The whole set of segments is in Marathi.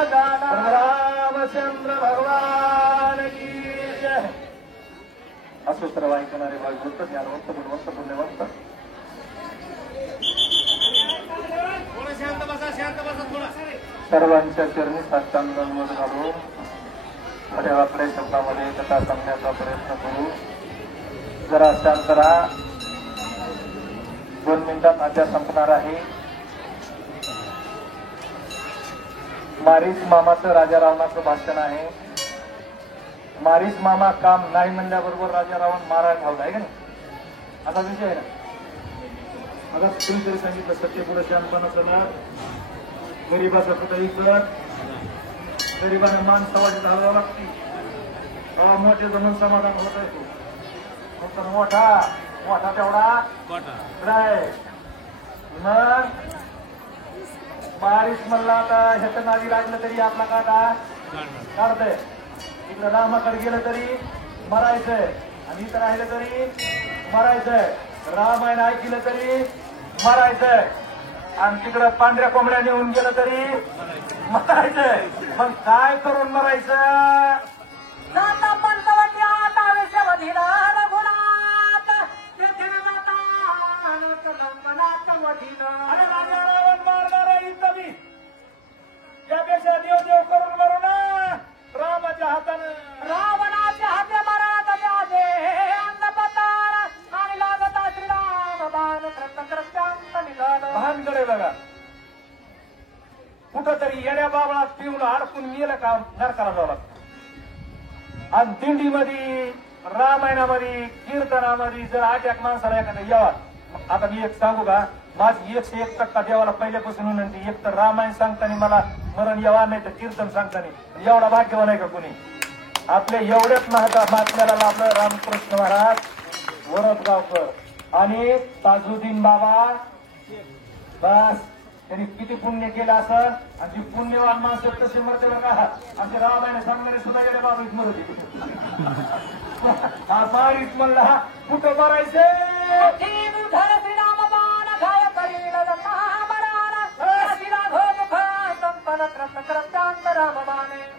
रामचंद्र भगवान की जय। असूत्र ऐकणारे भाविक ज्ञानवंत गुणवंत पुण्यवंत सर्वांच्या चरणी साष्टांग दंडवत घालून आपल्या शब्दामध्ये कथा सांगण्याचा प्रयत्न करू। जरा शांत राहा, 2 मिनिटात आज्ञा संपणार आहे। मारीस मामाचं राजा रावणाचं भाषण आहे। मारीस मामा काम नाही म्हणल्याबरोबर राजा रावण मारायला धावला आहे का नाही, असा विषय आहे ना। आता कुणीतरी सांगितलं सत्य पुढे शांतपणा चला, गरीबाचा कुठे इतर गरीबाने मान सवारी घालावं लागते, मोठे जमून समाधान होत आहे। तो मोठा मोठा तेवढा मग मारीस म्हणला आता ह्याचं नादी लागलं तरी आपला काटा काढतंय, इकडे रामाकडे गेलं तरी मरायचंय आणि इथं राहिलं तरी मरायचंय, रामायण ऐकलं तरी मरायचंय आणि तिकडं पांढऱ्या कोंबड्या नेऊन गेलं तरी मरायचंय। मग काय करून मरायचं? अरे राजा रावण मारणार आहे इथं मी, त्यापेक्षा देव देव करून मरू ना रामाच्या हातानं। रावणाच्या हाते मरात द्यादे अंधपतार आणि लागता श्रीराम बाण कृतकृत्यांत निघाल। भानगडे बघा, कुठंतरी येड्या बाबळात पिऊन अडकून मेलं का नरकाला जावं लागतं। आणि दिंडीमध्ये रामायणामध्ये कीर्तनामध्ये जर आट्याक माणसाला एखादं यावा, आता मी एक सांगू का, माझी 101% देवाला पहिल्यापासून विनंती, एक तर रामायण सांगताना मला मरण यावा, नाही तर कीर्तन सांगताना एवढा भाग्यवान आहे का कुणी? आपले एवढ्याच महात्म्याला लाभलं रामकृष्ण महाराज वरदगावकर आणि ताजुद्दीन बाबा। बस त्यांनी किती पुण्य केलं असं, आणि जी पुण्यवान माणसं तसे मरते बघा, आमचे रामायण सांगणारे सुद्धा गेले बाबा मरते। हा मारीच म्हणला कुठं मरायचे?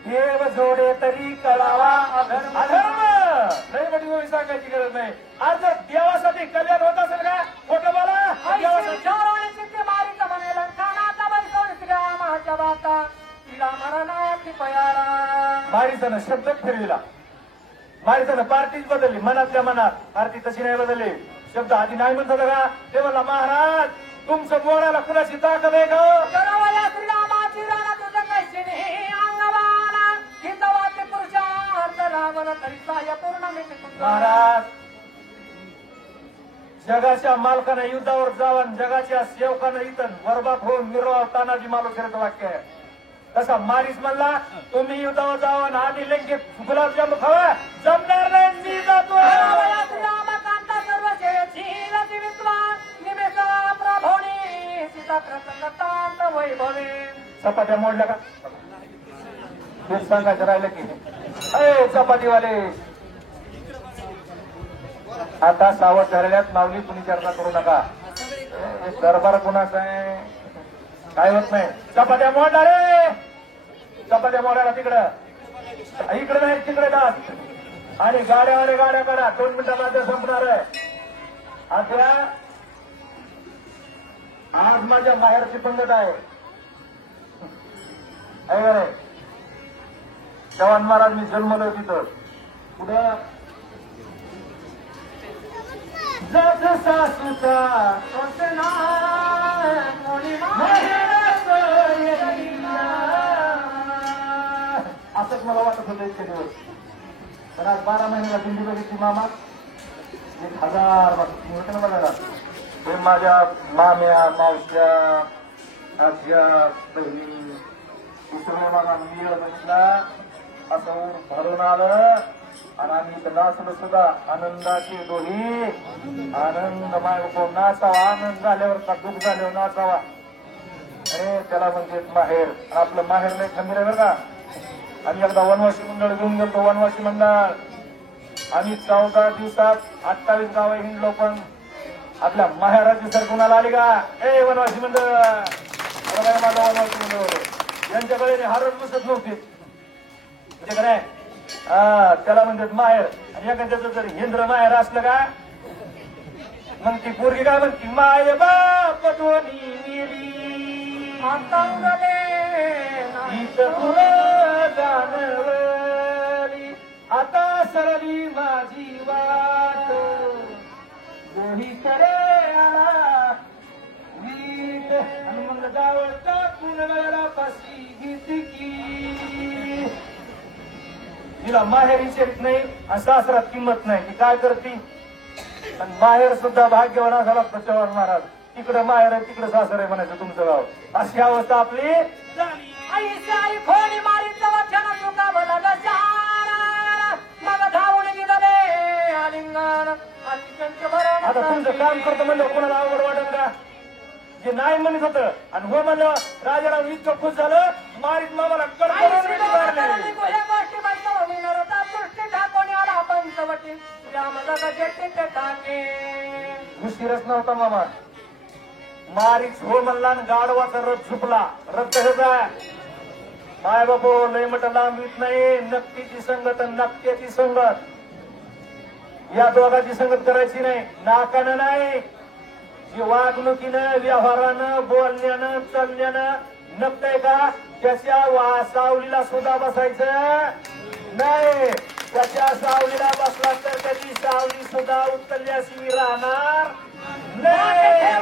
देव जोडे तरी कळावा अधर्म, नाही म्हणजे सांगायची गरज नाही। आज जर देवासाठी कल्याण होत असेल का खोटं बोला? मारीचं शब्द फिरविला, मारीचं पार्टीच बदलली, मनातल्या मनात पार्टी तशी नाही बदलली। शब्द आधी नाही म्हणत होता का, ते म्हणला महाराज तुमचं बोलायला कुणाची ताकद आहे का? महाराज जगाच्या मालकानं युद्धावर जावं, जगाच्या सेवकानं इथं बरबाद होऊन निर्वाह तानाजी मालुसरेचं वाक्य आहे। तसा मारीस म्हणला तुम्ही युद्धावर जावं, आधी लंकेत गुलाबजाम खावा, जमणार नाही, मी जातो। चपात्या मोडल्या का? हेच सांगायचं राहिलं की, अरे चपातीवाले आता सावध झालेल्यात, माऊली कुणी चर्चा करू नका, दरबार कुणाचा आहे काय होत नाही। चपात्या मोडणार रे, चपात्या मोडायला तिकडं, इकडे नाही तिकडे जा, आणि गाड्यावाले गाड्या करा, 2 मिनिटांमध्ये संपणार आहे। आता आज माझ्या माहेरची पंगत आहे का नाही? चव्हाण महाराज मी जन्मलो तिथं, पुढं जग सासूचा असंच मला वाटत होतं इतके दिवस। तर आज 12 महिन्याला दिंडी बघितली मामा, 1000 होते ना बघायला। हे माझ्या माम्या मावश्या आज्या बहिणी दुसऱ्या मला मिळ बघितला, असं भरून आलं आणि आम्ही इथं नाचलो सुद्धा, आनंदाची डोही आनंद माय नाचावा, आनंद झाल्यावर का दुःख झाल्यावर नाचावा। अरे त्याला म्हणजे माहेर, आपलं माहेर नाही खंबीर आहे बरं का। आणि एकदा वनवासी मंडळ घेऊन गेलो, वनवासी मंडळ आम्ही 14 दिवसात 28 गाव हिंडलो, पण आपल्या माहेराची सर कुणाला आली का? ए वनवासी मंडळ, माझं वनवासी मंडळ यांच्या गळ्याने हारच बसत नव्हते म्हणजे का नाही. त्याला म्हणतात माहेर. आणि एखाद्याचं जर हिंद्र माहेर असलं का मग ती पोरगी काय म्हणती माय बाप दोन्ही मिली तुला जाणवली आता सरली माझी वाट दोही करे आला वीट आणि मग गावळ टाकून वेळा पाशी गीतकी. तिला माहेर विचारित नाही आणि सासरात किंमत नाही ती काय करती. आणि माहेर सुद्धा भाग्यवान असा लागतो चव्हाण महाराज. तिकडं माहेर आहे तिकडं सासर आहे म्हणायचं तुमचं गाव. अशी अवस्था आपली झाली. आई खोली मारीत वचन तुका भला दशारा मग धावून गेले आलिंगन आता तुमचं काम करतो म्हणलं कोणाला आवड वाटत का. जे नाही म्हणत होतं आणि हो म्हणलं राजाराम इतकं खुश झालं मारीत मामाला कडकडून उशीरच नव्हता मामा. मारीच हो म्हणला आणि गाडवाचा रथ झुपला. रथ कशाचा माय बापू लय म्हटलं लांबीत नाही. नक्कीची संगत आणि नक्क्याची संगत या दोघांची संगत करायची नाही. नाकानं नाही जी वागणुकीनं व्यवहारानं बोलण्यानं चालण्यानं नकतंय का त्याच्या सावलीला सुद्धा बसायचं नाही. त्याच्या सावलीला बसला तर त्याची सावली सुद्धा उचलल्याशिवाय राहणार नाही.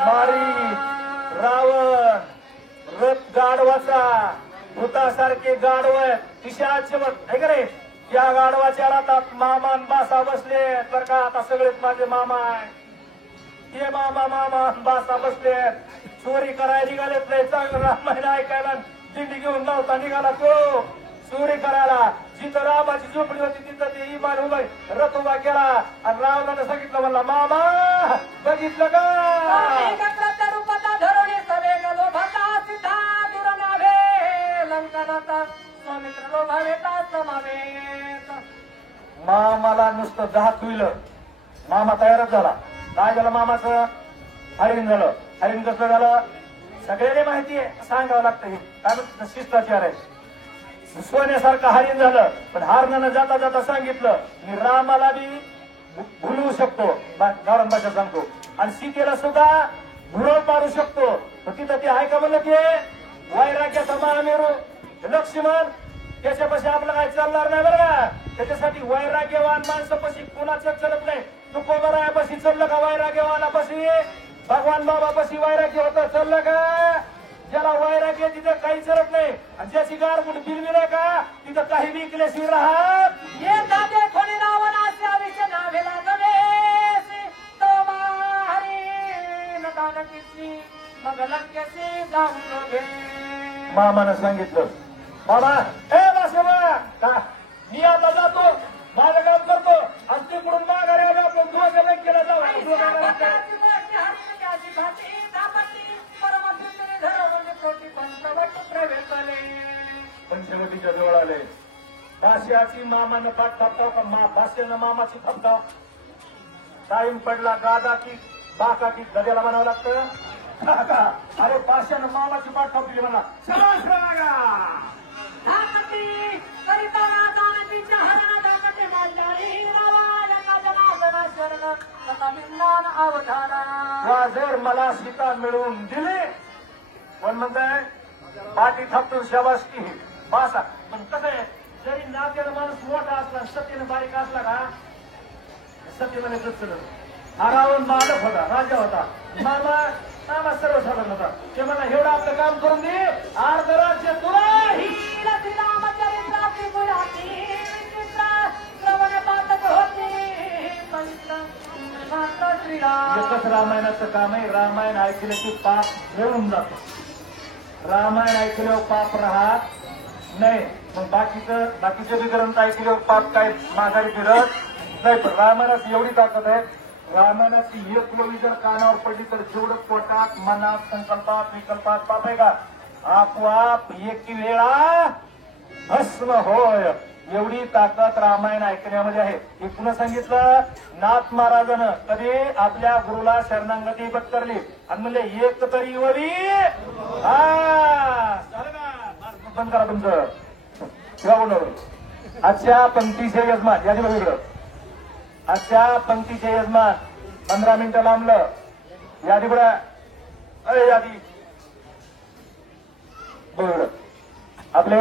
मारी रावण रथ गाढवाचा भूतासारखे गाढव पिशाच आहे का रे. या गाढवाच्या रातात मामा बासा बसले बर का. आता सगळेच माझे मामा आहे. हे मामा मामा बासा बसले चोरी करायला निघालेत नाही. चांगलं रामायण ऐकायला दिंडी घेऊन नव्हता निघाला तो चोरी करायला. जिथं रामाची झोपडी होती तिथं ते इमान उभा रथ उभा केला आणि रावणानं सांगितलं म्हणला मामा बघितलं का मामाला नुसतं दहात होईल. मामा तयारच झाला. काय झालं मामाचं हरिण झालं. हरिण कसं झालं सगळ्याला माहिती आहे सांगावं लागतं. हे काय म्हणतात शिष्टाचार आहे. सोन्यासारखं हरिण झालं पण हरणानं जाता जाता सांगितलं मी रामाला बी भुलवू शकतो गावरान भाषा सांगतो आणि सीतेला सुद्धा भुरळ पाडू शकतो. तिथं ते आहे का म्हणलं ते वैराग्याचा महामेरू लक्ष्मण त्याच्यापाशी आपलं काय चालणार नाही बरं का. त्याच्यासाठी वैराग्यवान माणसापाशी कोणाचं चलत नाही. तुकोबरायापाशी चाललं का वैराग्यवानापाशी भगवान बाबापाशी वैराग्य होतं चाललं का. ज्याला वैराग्य तिथं काही चलत नाही आणि ज्याची गारगुट बिलविलं का तिथं काही विकल्याशी राहत कोणी रावणाच्या विषय नावेला गणेश तो हरी नदानकीची मग लंकेशी जाऊन घे. मामानं सांगितलं बाबा ए बाबा का मी आता जातो माझं काम करतो आणि तिकडून माघारी आलो आपण दोघं बँकेला जाऊ. पंचवटीच्या जवळ आले. भाष्याची मामानं पाठ थापताव का भाष्यानं मामाची थापताव. टाईम पडला गादा की बाका की गद्याला म्हणावं लागतं. अरे भाष्यानं मामाची पाठ थापली म्हणा शाबास रागा. जर मला सीता मिळवून दिली पण म्हणताय पाठी थापटून शाबास की बासा. पण कसं आहे जरी नात्यानं माणूस मोठा असला सतीनं बारीक असला का सती म्हणे हा रावण मालक होता राजा होता. मामा मामा सर्वसाधारण होता. ते म्हणा एवढं आपलं काम करून दे अर्ध राज्य तुला. एकच रामायणाचं काम आहे. रामायण ऐकलं की पाप मिळून जातो. रामायण ऐकल्यावर पाप राहत नाही. मग बाकीचे ग्रंथ ऐकल्यावर पाप काय माघारी फिरत नाही. पण रामायणाची एवढी ताकद आहे. रामायणाची एक ओळी जर कानावर पडली तर जेवढं पोटात मनात संकल्पात विकल्पात पाप आहे का आपोआप एक वेळा भस्म होय. एवढी ताकद रामायण ऐकण्यामध्ये आहे. हे पुन्हा सांगितलं, नाथ महाराजानं कधी आपल्या गुरुला शरणांगती पत्करली आणि म्हणले एक तरी वरी झालं का बंद करा तुमचं किंवा बोलणार. आजच्या पंक्तीचे यजमान यादी बघितलं, आजच्या पंक्तीचे यजमान 15 मिनिटं लांबलं. यादी बघा, अरे यादी बघ आपले